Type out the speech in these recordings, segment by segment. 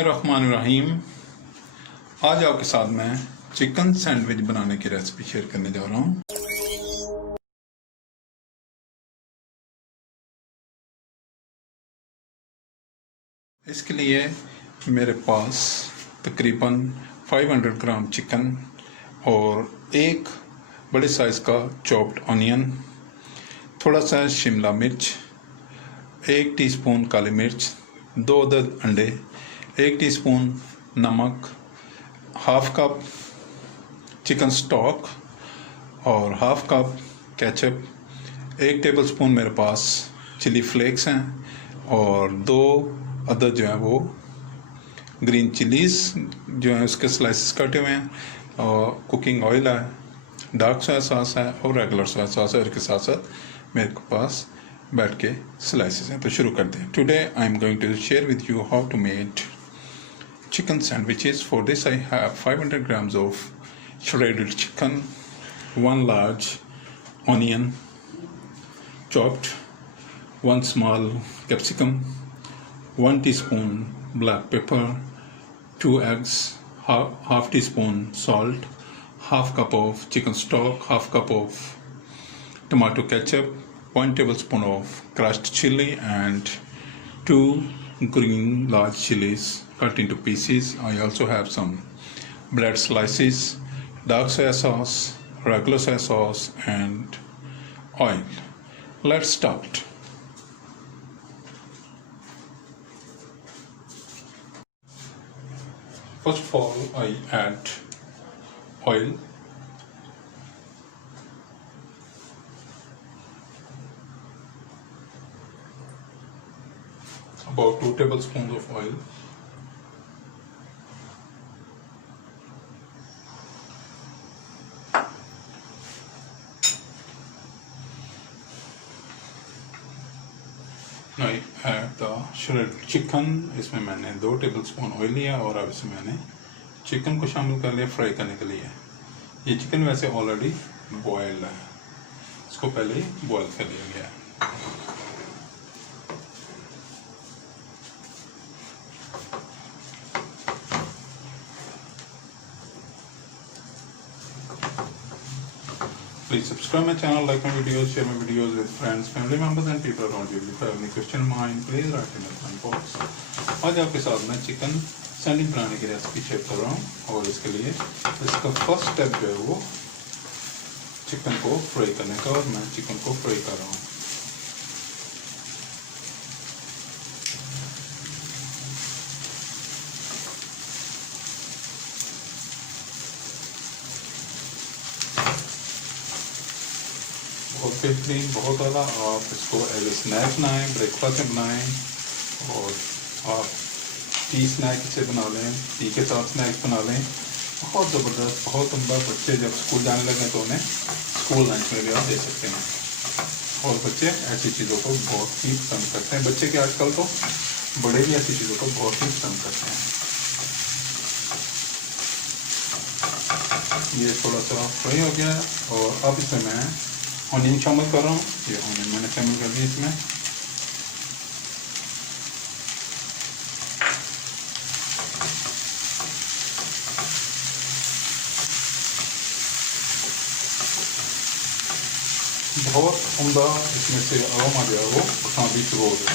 बिस्मिल्लाहिर्रहमानिर्रहीम। आज आपके साथ मैं चिकन सैंडविच बनाने की रेसिपी शेयर करने जा रहा हूँ। इसके लिए मेरे पास तकरीबन 500 ग्राम चिकन और एक बड़े साइज़ का चॉप्ड ऑनियन, थोड़ा सा शिमला मिर्च, 1 टीस्पून काली मिर्च, 2 अदद अंडे, 1 टीस्पून नमक, हाफ कप चिकन स्टॉक और हाफ कप केचप, 1 टेबलस्पून मेरे पास चिली फ्लेक्स हैं और 2 अदद जो है वो ग्रीन चिलीज़ जो है उसके स्लाइसेस कटे हुए हैं, और कुकिंग ऑयल है, डार्क सोया सॉस है और रेगुलर सोया सॉस है। इसके साथ साथ मेरे पास बैठ के स्लाइसेस हैं। तो शुरू करते हैं। Today I am going to share with you how to make chicken sandwiches. For this I have 500 grams of shredded chicken, 1 large onion chopped, 1 small capsicum, 1 teaspoon black pepper, 2 eggs, half teaspoon salt, half cup of chicken stock, half cup of tomato ketchup, 1 tablespoon of crushed chili and 2 green large chilies cut into pieces. I also have some bread slices, dark soya sauce, regular soya sauce and oil. Let's start. First of all, I add oil. About 2 tablespoons of oil. I add the shredded chicken. इसमें मैंने 2 tablespoon oil लिया और अब इसमें मैंने chicken को शामिल कर लिया फ्राई करने के लिए। ये चिकन वैसे ऑलरेडी बॉयल है, इसको पहले ही बॉयल कर लिया गया है। Please subscribe my channel, like my videos, share my videos with friends, family members and people around you. If you have any question in mind, please write in the comment box. आज आपके साथ मैं chicken sandwich बनाने की recipe share कर रहा हूँ और इसके लिए इसका फर्स्ट स्टेप जो है वो चिकन को फ्राई करने का, और मैं चिकन को फ्राई कर रहा हूँ। बहुत बेहतरीन, बहुत ज़्यादा। आप इसको एज ए स्नैक बनाएं, ब्रेकफास्ट में बनाएं, और आप टी स्नैक से बना लें, टी के साथ स्नैक्स बना लें। बहुत ज़बरदस्त, बहुत उम्दा। बच्चे जब स्कूल जाने लगे तो उन्हें स्कूल लंच में भी आप दे सकते हैं, और बच्चे ऐसी चीज़ों को बहुत ही पसंद करते हैं। बच्चे के आजकल तो बड़े भी ऐसी चीज़ों को बहुत ही पसंद करते हैं। ये थोड़ा सा फ्राई हो गया और अब इसमें मैं ऑनियन शामिल कर रहा हूँ। ये ऑनियन मैंने शामिल कर दिया इसमें। बहुत उम्दा इसमें से अरोमा जो है वो उठना भी शुरू हो गया।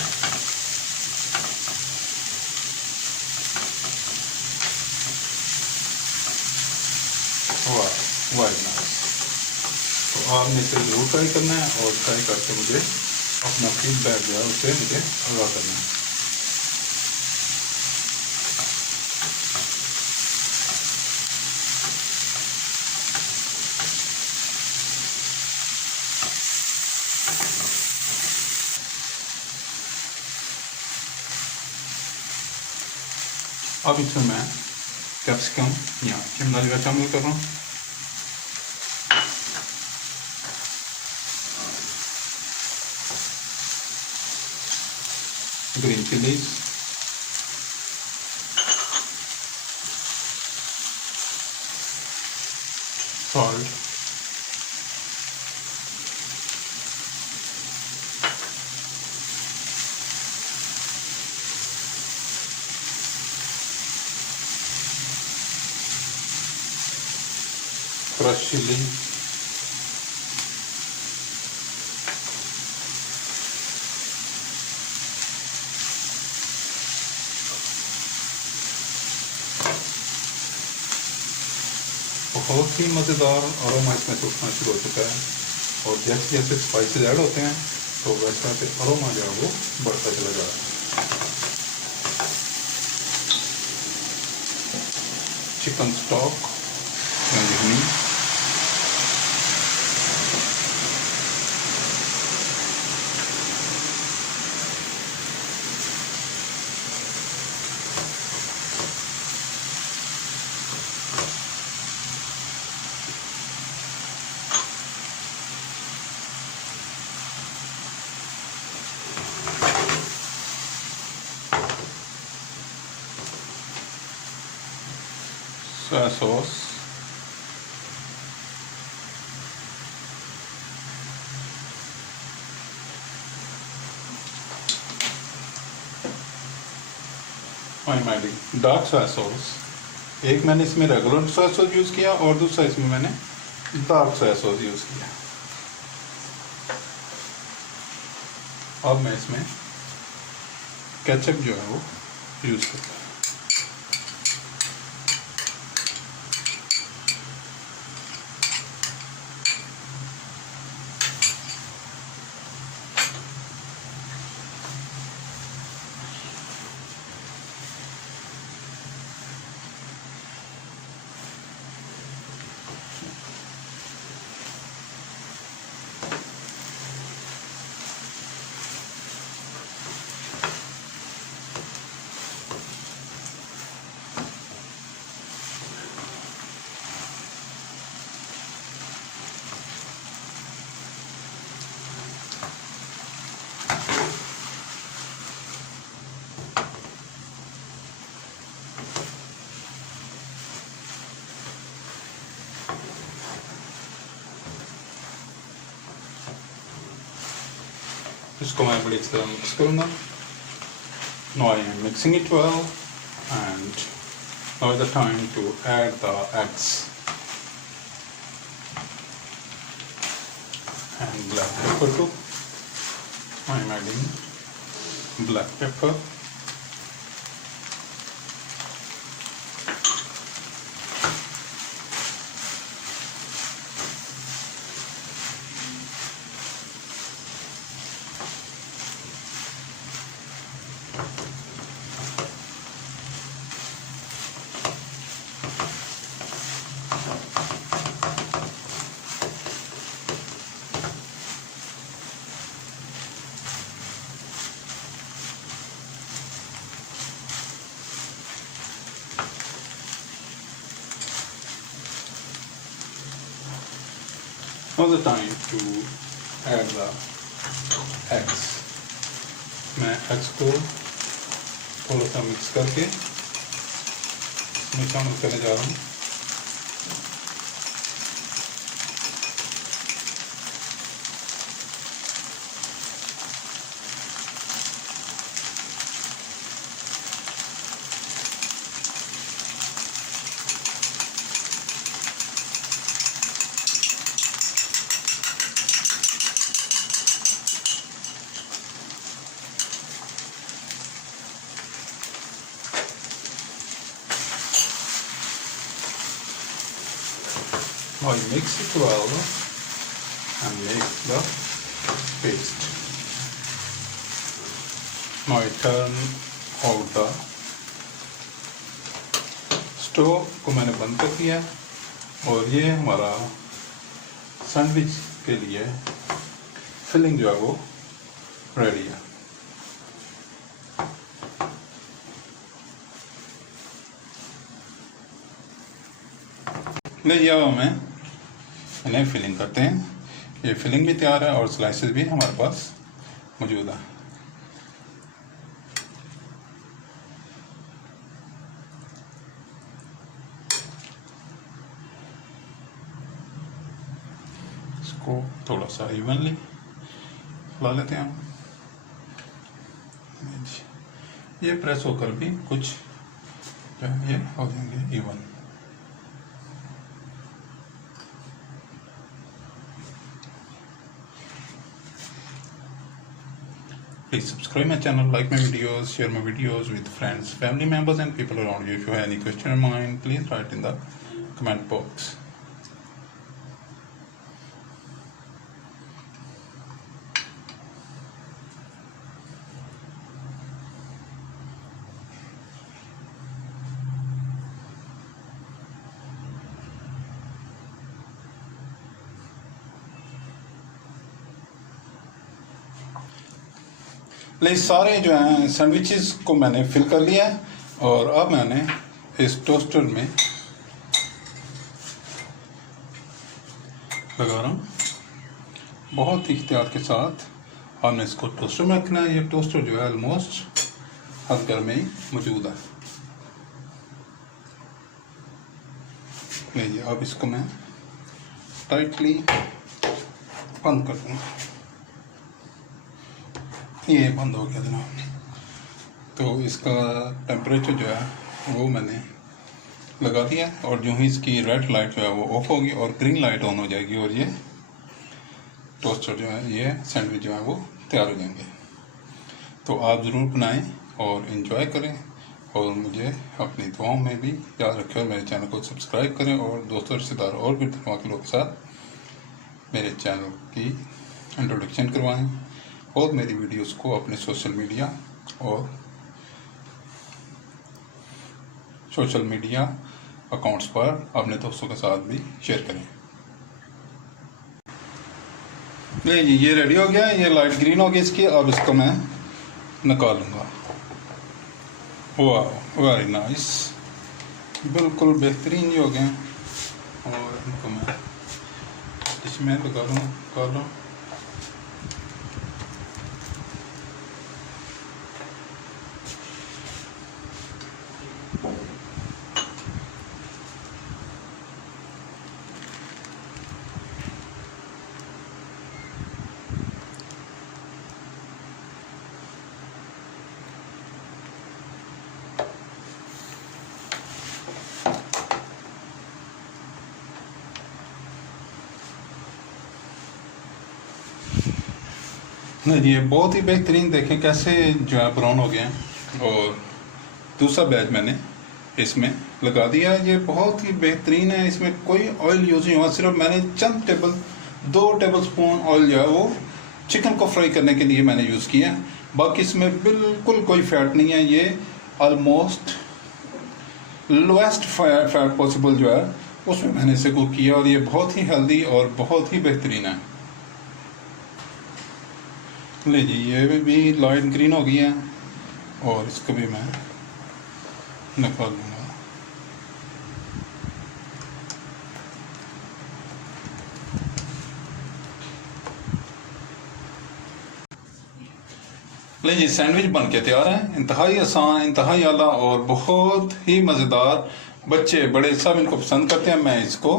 वाह नाइस। तो आपने इसे जरूर ट्राई करना है, और ट्राई करके मुझे अपना फीडबैक जो है उसे मुझे आगाह करना है। अब इसमें मैं कैप्सिकम या शिमला मिर्च शामिल कर रहा हूँ। Green chillies, salt, crush chilli, बहुत ही मज़ेदार अरोमा इसमें से उठना शुरू हो चुका है। और जैसे जैसे स्पाइसेस ऐड होते हैं तो वैसे वैसे अरोमा जो है वो बढ़ता चला जा रहा है। चिकन स्टॉक यानी soya sauce, I am adding dark soya sauce. एक मैंने इसमें रेगुलर सोया सॉस यूज़ किया और दूसरा इसमें मैंने डार्क सोया सॉस यूज़ किया। अब मैं इसमें केचप जो है वो यूज़ करता हूँ। इसको मैं बड़ी अच्छी तरह मिक्स करूँगा। Now I am mixing it well, and now is the time to add the eggs and black pepper too. I am adding black pepper, now the time to add the eggs. मैं eggs को थोड़ा सा mix करके इसमें शामिल करने जा रहा हूँ। Now I mix it well and make the paste. Now I turn out the stove को मैंने बंद कर दिया और ये हमारा सैंडविच के लिए फिलिंग जो है वो रेडी है। ले जाओ हमें इन्हें फिलिंग करते हैं। ये फिलिंग भी तैयार है और स्लाइसेस भी हमारे पास मौजूद है। इसको थोड़ा सा इवनली फैला लेते हैं हम। ये प्रेस होकर भी कुछ ये हो जाएंगे even. subscribe my channel, like my videos, share my videos with friends, family members and people around you. If you have any question in mind, please write in the comment box. ले सारे जो हैं sandwiches को मैंने fill कर लिया है और अब मैंने इस टोस्टर में लगा रहा हूँ। बहुत ही एहतियात के साथ हमने इसको टोस्टर में रखना है। ये टोस्टर जो है ऑलमोस्ट हर घर में ही मौजूद है। लीजिए अब इसको मैं टाइटली बंद कर दूँगा। ये बंद हो गया जनाब। तो इसका टेम्परेचर जो है वो मैंने लगा दिया और जो ही इसकी रेड लाइट जो है वो ऑफ होगी और ग्रीन लाइट ऑन हो जाएगी और ये टोस्टर जो है, ये सैंडविच जो है वो तैयार हो जाएंगे। तो आप ज़रूर बनाएं और इन्जॉय करें और मुझे अपनी दुआओं में भी याद रखें और मेरे चैनल को सब्सक्राइब करें और दोस्तों रिश्तेदार और भी धर्म के लोगों के साथ मेरे चैनल की इंट्रोडक्शन करवाएं और मेरी वीडियोस को अपने सोशल मीडिया अकाउंट्स पर अपने दोस्तों के साथ भी शेयर करें। ये रेडी हो गया, ये लाइट ग्रीन हो गई इसकी। अब इसको मैं निकालूंगा। वाह वेरी नाइस, बिल्कुल बेहतरीन ही हो गए और इनको मैं इसमें निकाल लूँ। नहीं, ये बहुत ही बेहतरीन, देखें कैसे जो है ब्राउन हो गए हैं। और दूसरा बैच मैंने इसमें लगा दिया। ये बहुत ही बेहतरीन है, इसमें कोई ऑयल यूज़ नहीं हुआ। सिर्फ मैंने 2 टेबल स्पून ऑयल जो है वो चिकन को फ्राई करने के लिए मैंने यूज़ किया। बाकी इसमें बिल्कुल कोई फैट नहीं है। ये ऑलमोस्ट लोएस्ट फैट पॉसिबल जो है उसमें मैंने इसे कुक किया और ये बहुत ही हेल्दी और बहुत ही बेहतरीन है। लीजिए ये भी लाइट ग्रीन हो गई है और इसको भी मैं निकाल लूँगा। लीजिए सैंडविच बन के तैयार है। इंतहाई आसान, इंतहाई आला और बहुत ही मज़ेदार। बच्चे बड़े सब इनको पसंद करते हैं। मैं इसको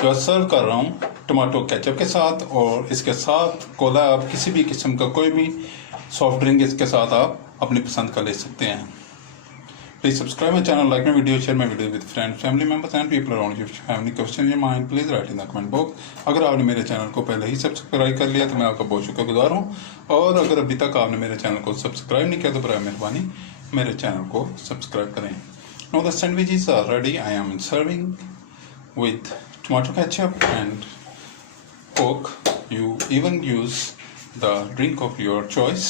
जो सर्व कर रहा हूँ टमाटो केचप के साथ और इसके साथ कोला, आप किसी भी किस्म का कोई भी सॉफ्ट ड्रिंक इसके साथ आप अपनी पसंद का ले सकते हैं। Please subscribe my channel, like my video, share my video with friends, family members and people around you. Have any question in your mind, please write in the comment box. अगर आपने मेरे चैनल को पहले ही subscribe कर लिया तो मैं आपका बहुत शुक्रगुजार हूँ। और अगर अभी तक आपने मेरे चैनल को सब्सक्राइब नहीं किया तो बराए मेहरबानी मेरे चैनल को सब्सक्राइब करें। Now the sandwiches are ready. I am serving with tomato ketchup and Coke. You even use the drink of your choice.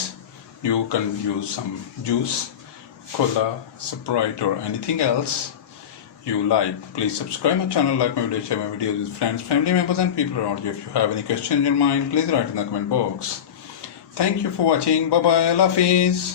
You can use some juice, cola, Sprite or anything else you like. Please subscribe my channel, like my video, share my videos with friends, family members and people around you. If you have any questions in your mind, please write in the comment box. Thank you for watching. Bye bye. Allah Hafiz.